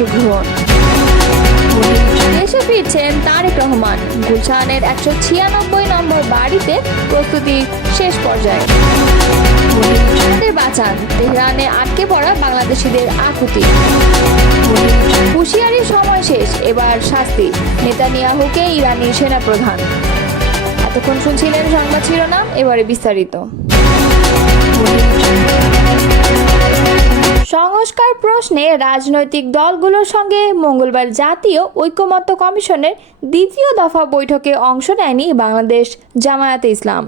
অংশগ্রহণ। দেশে ফিরছেন তারেক রহমান। গুলশানের 196 নম্বর বাড়িতে প্রস্তুতি শেষ পর্যায়ে। বাঁচান, তেহরানে আটকে পড়া বাংলাদেশিদের আকুতি। হুঁশিয়ারির সময় শেষ, এবার শাস্তি, নেতানিয়াহুকে ইরানি সেনাপ্রধান। এতক্ষণ শুনছিলেন সংবাদ শিরোনাম, এবারে বিস্তারিত। সংস্কার প্রশ্নে রাজনৈতিক দলগুলোর সঙ্গে মঙ্গলবার জাতীয় ঐকমত্য কমিশনের দ্বিতীয় দফা বৈঠকে অংশ নেয়নি বাংলাদেশ জামায়াতে ইসলাম।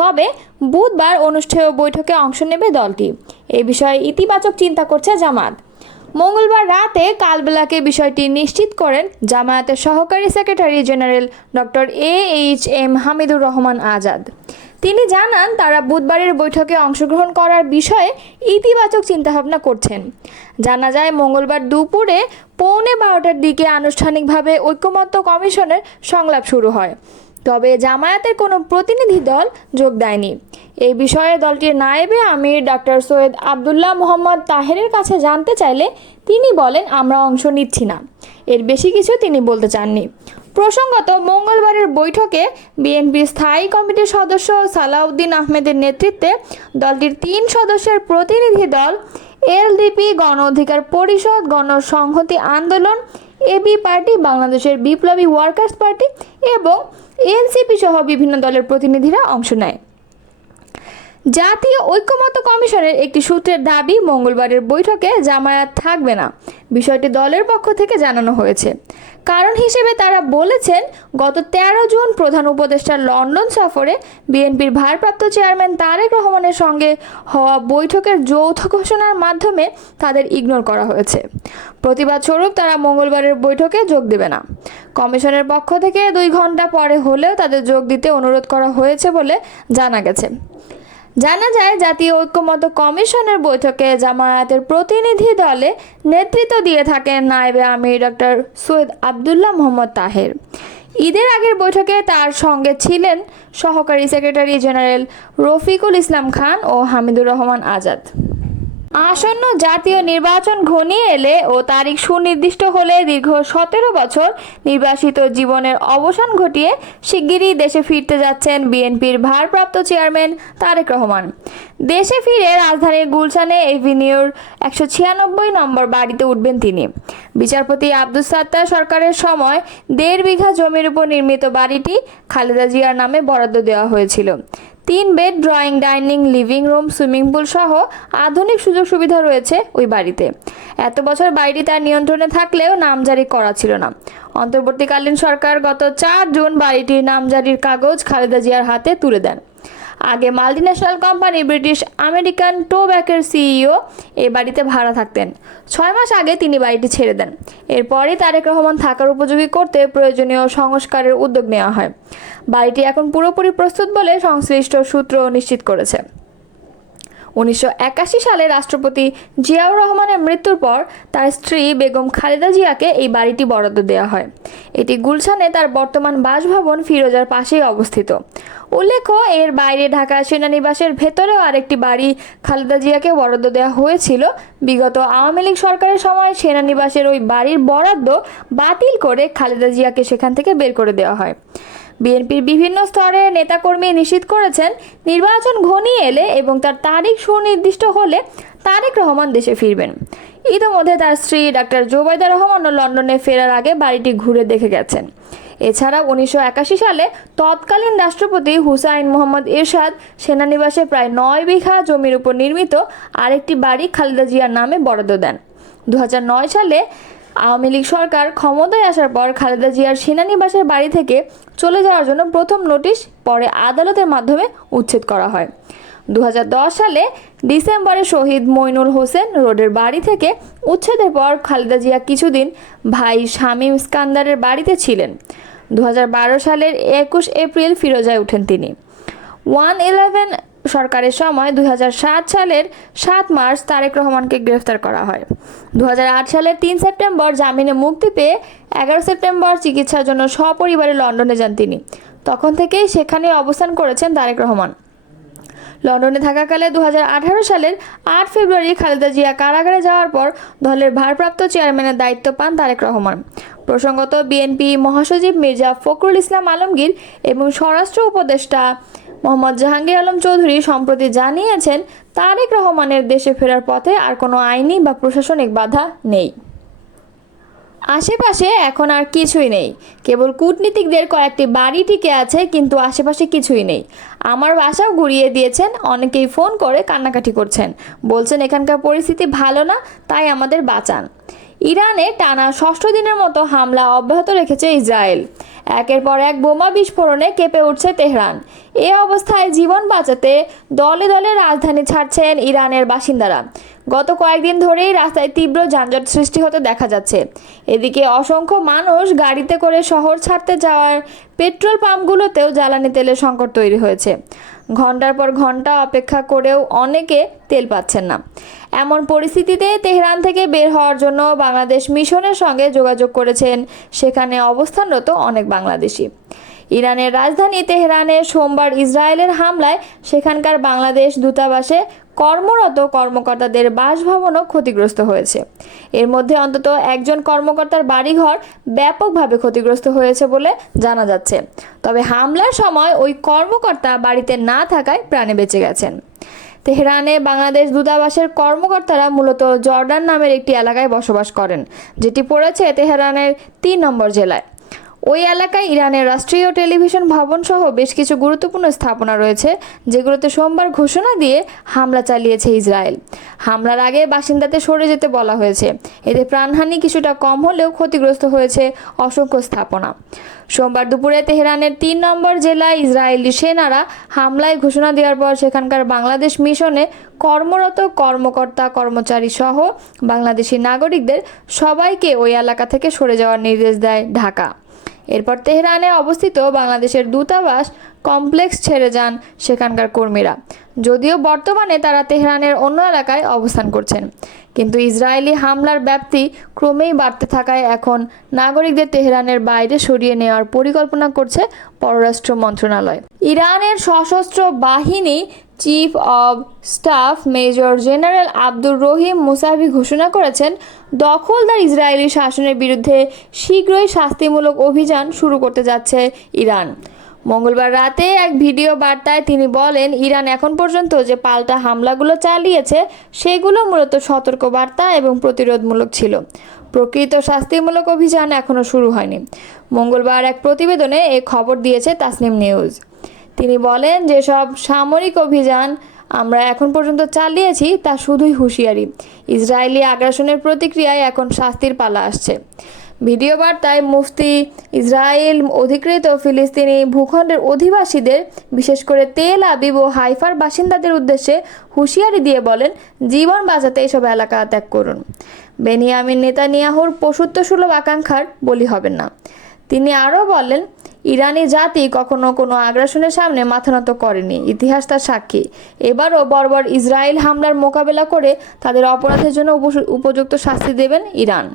তবে বুধবার অনুষ্ঠেয় বৈঠকে অংশ নেবে দলটি। এ বিষয়ে ইতিবাচক চিন্তা করছে জামায়াত। মঙ্গলবার রাতে কালবেলাকে বিষয়টি নিশ্চিত করেন জামায়াতের সহকারী secretary general doctor AHM Hamidur Rahman Azad. তিনি জানান, তারা বুধবারের বৈঠকে অংশগ্রহণ করার বিষয়ে ইতিবাচক চিন্তাভাবনা করছেন। জানা যায়, মঙ্গলবার দুপুরে 11:15টার দিকে আনুষ্ঠানিকভাবে ঐকমত্য কমিশনের সংলাপ শুরু হয়। তবে জামায়াতের কোনো প্রতিনিধি দল যোগ দেয়নি। এই বিষয়ে দলটির নায়েবে আমির ডক্টর সৈয়দ আবদুল্লাহ মোহাম্মদ তাহেরের কাছে জানতে চাইলে তিনি বলেন, আমরা অংশ নিচ্ছি না। এর বেশি কিছু তিনি বলতে চাননি। প্রসঙ্গত, মঙ্গলবারের বৈঠকে বিএনপির স্থায়ী কমিটির সদস্য সালাউদ্দিন আহমেদের নেতৃত্বে দলটির 3 সদস্যের প্রতিনিধি দল এলডিপি, গণ অধিকার পরিষদ, গণসংহতি আন্দোলন, এবি পার্টি, বাংলাদেশের বিপ্লবী ওয়ার্কার্স পার্টি এবং এনসিপি সহ বিভিন্ন দলের প্রতিনিধিরা অংশ নেয়। জাতীয় ঐকমত্য কমিশনের একটি সূত্রের দাবি, মঙ্গলবারের বৈঠকে জামায়াত থাকবে না। বিষয়টি দলের পক্ষ থেকে জানানো হয়েছে। কারণ হিসেবে তারা বলেছেন, গত 13 জুন প্রধান উপদেষ্টার লন্ডন সফরে বিএনপির ভারপ্রাপ্ত চেয়ারম্যান তারেক রহমানের সঙ্গে হওয়া বৈঠকের যৌথ ঘোষণার মাধ্যমে তাদের ইগনোর করা হয়েছে। প্রতিবাদ স্বরূপ তারা মঙ্গলবারের বৈঠকে যোগ দেবে না। কমিশনের পক্ষ থেকে 2 ঘন্টা পরে হলেও তাদের যোগ দিতে অনুরোধ করা হয়েছে বলে জানা গেছে। জানা যায়, জাতীয় ঐকমত্য কমিশনের বৈঠকে জামায়াতের প্রতিনিধি দলে নেতৃত্ব দিয়ে থাকেন নায়েবে আমির ডক্টর সৈয়দ আবদুল্লাহ মোহাম্মদ তাহের। ঈদের আগের বৈঠকে তার সঙ্গে ছিলেন সহকারী সেক্রেটারি জেনারেল রফিকুল ইসলাম খান ও হামিদুর রহমান আজাদ। আসন্ন জাতীয় নির্বাচন ঘনিয়ে এলে ও তারিখ সুনির্দিষ্ট হলে দীর্ঘ 17 বছর নির্বাসিত জীবনের অবসান ঘটিয়ে শিগগিরই দেশে ফিরতে যাচ্ছেন বিএনপির ভারপ্রাপ্ত চেয়ারম্যান তারেক রহমান। দেশে ফিরে রাজধানীর গুলশানে এভিনিউর 196 নম্বর বাড়িতে উঠবেন তিনি। বিচারপতি আব্দুস সাত্তার সরকারের সময় 1.5 বিঘা জমির উপর নির্মিত বাড়িটি খালেদা জিয়ার নামে বরাদ্দ দেওয়া হয়েছিল। 3 bed, drawing, dining, living room, swimming pool সহ আধুনিক সুযোগ সুবিধা রয়েছে ওই বাড়িতে। এত বছর বাড়িটি তার নিয়ন্ত্রণে থাকলেও নামজারি করা ছিল না। অন্তর্বর্তীকালীন সরকার গত 4 জুন বাড়িটির নামজারির কাগজ খালেদা জিয়ার হাতে তুলে দেন। আগে মাল্টিন্যাশনাল কোম্পানি ব্রিটিশ আমেরিকান টোব্যাকোর সিইও এই বাড়িতে ভাড়া থাকতেন। 6 মাস আগে তিনি বাড়িটি ছেড়ে দেন। এরপরই তারেক রহমান থাকার উপযোগী করতে প্রয়োজনীয় সংস্কারের উদ্যোগ নেওয়া হয়। বাড়িটি এখন পুরোপুরি প্রস্তুত বলে সংশ্লিষ্ট সূত্র নিশ্চিত করেছে। 1981 সালে রাষ্ট্রপতি জিয়াউর রহমানের মৃত্যুর পর তার স্ত্রী বেগম খালেদা জিয়াকে এই বাড়িটি বরাদ্দ দেওয়া হয়। এটি গুলশানে তার বর্তমান বাসভবন ফিরোজার পাশেই অবস্থিত। উল্লেখ্য, এর বাইরে ঢাকা সেনানিবাসের ভেতরেও আরেকটি বাড়ি খালেদা জিয়াকে বরাদ্দ দেওয়া হয়েছিল। বিগত আওয়ামী লীগ সরকারের সময় সেনানিবাসের ওই বাড়ির বরাদ্দ বাতিল করে খালেদা জিয়াকে সেখান থেকে বের করে দেওয়া হয়। বিএনপির বিভিন্ন স্তরের নেতাকর্মী নিশ্চিত করেছেন, নির্বাচন ঘনিয়ে এলে এবং তার তারিখ সুনির্দিষ্ট হলে তারেক রহমান দেশে ফিরবেন। ইতিমধ্যে তার স্ত্রী ডাক্তার জোবাইদা রহমানও লন্ডনে ফেরার আগে বাড়িটি ঘুরে দেখে গেছেন। এছাড়া 1981 সালে তৎকালীন রাষ্ট্রপতি হুসাইন মোহাম্মদ এরশাদ সেনানিবাসে প্রায় 9 বিঘা জমির উপর নির্মিত আরেকটি বাড়ি খালেদা জিয়ার নামে বরাদ্দ দেন। 2009 সালে আওয়ামী লীগ সরকার ক্ষমতায় আসার পর খালেদা জিয়ার সেনানিবাসের বাড়ি থেকে চলে যাওয়ার জন্য প্রথম নোটিশ পরে আদালতের মাধ্যমে উচ্ছেদ করা হয়। 2010 সালে ডিসেম্বরে শহীদ মইনুল হোসেন রোডের বাড়ি থেকে উচ্ছেদের পর খালেদা জিয়া কিছুদিন ভাই শামীম ইস্কান্দারের বাড়িতে ছিলেন। 2012 সালের 21 এপ্রিল ফিরোজায় ওঠেন তিনি। 111 সরকারের সময় 2007 সালের 7 মার্চ তারেক রহমানকে গ্রেফতার করা হয়। 2008 সালের 3 সেপ্টেম্বর জামিনে মুক্তি পেয়ে 11 সেপ্টেম্বর চিকিৎসার জন্য সপরিবারে লন্ডনে যান তিনি। তখন থেকেই সেখানে অবস্থান করেছেন তারেক রহমান। লন্ডনে থাকাকালে 2018 সালের 8 ফেব্রুয়ারি খালেদা জিয়া কারাগারে যাওয়ার পর দলের ভারপ্রাপ্ত চেয়ারম্যানের দায়িত্ব পান তারেক রহমান। প্রসঙ্গত, বিএনপি মহাসচিব মির্জা ফখরুল ইসলাম আলমগীর এবং স্বরাষ্ট্র উপদেষ্টা মোহাম্মদ জাহাঙ্গীর আলম চৌধুরী সম্প্রতি জানিয়েছেন, তারেক রহমানের দেশে ফেরার পথে আর কোনো আইনি বা প্রশাসনিক বাধা নেই। আশেপাশে এখন আর কিছুই নেই, কেবল কূটনীতিকদের কয়েকটি বাড়ি টিকে আছে, কিন্তু আশেপাশে কিছুই নেই। আমার বাসাও ঘুরিয়ে দিয়েছেন, অনেকেই ফোন করে কান্নাকাটি করছেন, বলছেন এখানকার পরিস্থিতি ভালো না, তাই আমাদের বাঁচান। ইরানে টানা 6ষ্ঠ দিনের মতো হামলা অব্যাহত রেখেছে ইসরায়েল। একের পর এক বোমা বিস্ফোরণে কেঁপে উঠছে তেহরান। এ অবস্থায় জীবন বাঁচাতে দলে দলে রাজধানী ছাড়ছেন ইরানের বাসিন্দারা। গত কয়েকদিন ধরেই রাস্তায় তীব্র যানজট সৃষ্টি হতে দেখা যাচ্ছে। এদিকে অসংখ্য মানুষ গাড়িতে করে শহর ছাড়তে যাওয়ার পেট্রোল পাম্পগুলোতেও জ্বালানি তেলের সংকট তৈরি হয়েছে। ঘন্টার পর ঘন্টা অপেক্ষা করেও অনেকে তেল পাচ্ছেন না। এমন পরিস্থিতিতে তেহরান থেকে বের হওয়ার জন্য বাংলাদেশ মিশনের সঙ্গে যোগাযোগ করেছেন সেখানে অবস্থানরত অনেক বাংলাদেশি। ইরানের রাজধানী তেহরানে সোমবার ইসরায়েলের হামলায় সেখানকার বাংলাদেশ দূতাবাসে কর্মরত কর্মকর্তাদের বাসভবনও ক্ষতিগ্রস্ত হয়েছে। এর মধ্যে অন্তত একজন কর্মকর্তার বাড়িঘর ব্যাপকভাবে ক্ষতিগ্রস্ত হয়েছে বলে জানা যাচ্ছে। তবে হামলার সময় ওই কর্মকর্তা বাড়িতে না থাকায় প্রাণে বেঁচে গেছেন। তেহরানে বাংলাদেশ দূতাবাসের কর্মকর্তারা মূলত জর্ডান নামের একটি এলাকায় বসবাস করেন, যেটি পড়েছে তেহরানের 3 নম্বর জেলায়। ওই এলাকায় ইরানের রাষ্ট্রীয় টেলিভিশন ভবন সহ বেশ কিছু গুরুত্বপূর্ণ স্থাপনা রয়েছে, যেগুলোতে সোমবার ঘোষণা দিয়ে হামলা চালিয়েছে ইসরায়েল। হামলার আগে বাসিন্দাদের সরে যেতে বলা হয়েছে। এতে প্রাণহানি কিছুটা কম হলেও ক্ষতিগ্রস্ত হয়েছে অসংখ্য স্থাপনা। সোমবার দুপুরে তেহরানের 3 নম্বর জেলায় ইসরায়েলি সেনারা হামলায় ঘোষণা দেওয়ার পর সেখানকার বাংলাদেশ মিশনে কর্মরত কর্মকর্তা কর্মচারী সহ বাংলাদেশি নাগরিকদের সবাইকে ওই এলাকা থেকে সরে যাওয়ার নির্দেশ দেয় ঢাকা। এরপর তেহরানে অবস্থিত বাংলাদেশের দূতাবাস কমপ্লেক্স ছেড়ে যান সেখানকার কর্মীরা। যদিও বর্তমানে তারা তেহরানের অন্য এলাকায় অবস্থান করছেন, কিন্তু ইসরায়েলি হামলার ব্যাপ্তি ক্রমেই বাড়তে থাকায় এখন নাগরিকদের তেহরানের বাইরে সরিয়ে নেওয়ার পরিকল্পনা করছে পররাষ্ট্র মন্ত্রণালয়। ইরানের সশস্ত্র বাহিনী chief of staff major general Abdur Rahim Musavi ঘোষণা করেছেন, দখলদার ইসরায়েলি শাসনের বিরুদ্ধে শীঘ্রই শাস্তিমূলক অভিযান শুরু করতে যাচ্ছে ইরান। মঙ্গলবার রাতে এক ভিডিও বার্তায় তিনি বলেন, ইরান এখন পর্যন্ত যে পাল্টা হামলাগুলো চালিয়েছে সেগুলো মূলত সতর্কবার্তা এবং প্রতিরোধমূলক ছিল। প্রকৃত শাস্তিমূলক অভিযান এখনও শুরু হয়নি। মঙ্গলবার এক প্রতিবেদনে এ খবর দিয়েছে তাসনিম নিউজ। তিনি বলেন, যেসব সামরিক অভিযান আমরা এখন পর্যন্ত চালিয়েছি তা শুধুই হুঁশিয়ারি। ইসরায়েলি আগ্রাসনের প্রতিক্রিয়ায় এখন শাস্তির পালা আসছে। ভিডিও বার্তায় মুফতি ইসরায়েল অধিকৃত ফিলিস্তিনি ভূখণ্ডের অধিবাসীদের, বিশেষ করে তেল আবিব ও হাইফার বাসিন্দাদের উদ্দেশ্যে হুঁশিয়ারি দিয়ে বলেন, জীবন বাঁচাতে এসব এলাকা ত্যাগ করুন। বেনিয়ামিন নেতানিয়াহুর পশুত্বসুলভ আকাঙ্ক্ষার বলি হবেন না। তিনি আরও বলেন, ইরানি জাতি কখনো কোনো আগ্রাসনের সামনে মাথা নত করেনি, ইতিহাস তার সাক্ষী। এবারও বর্বর ইসরায়েল হামলার মোকাবেলা করে তাদের অপরাধের জন্য উপযুক্ত শাস্তি দেবেন ইরান।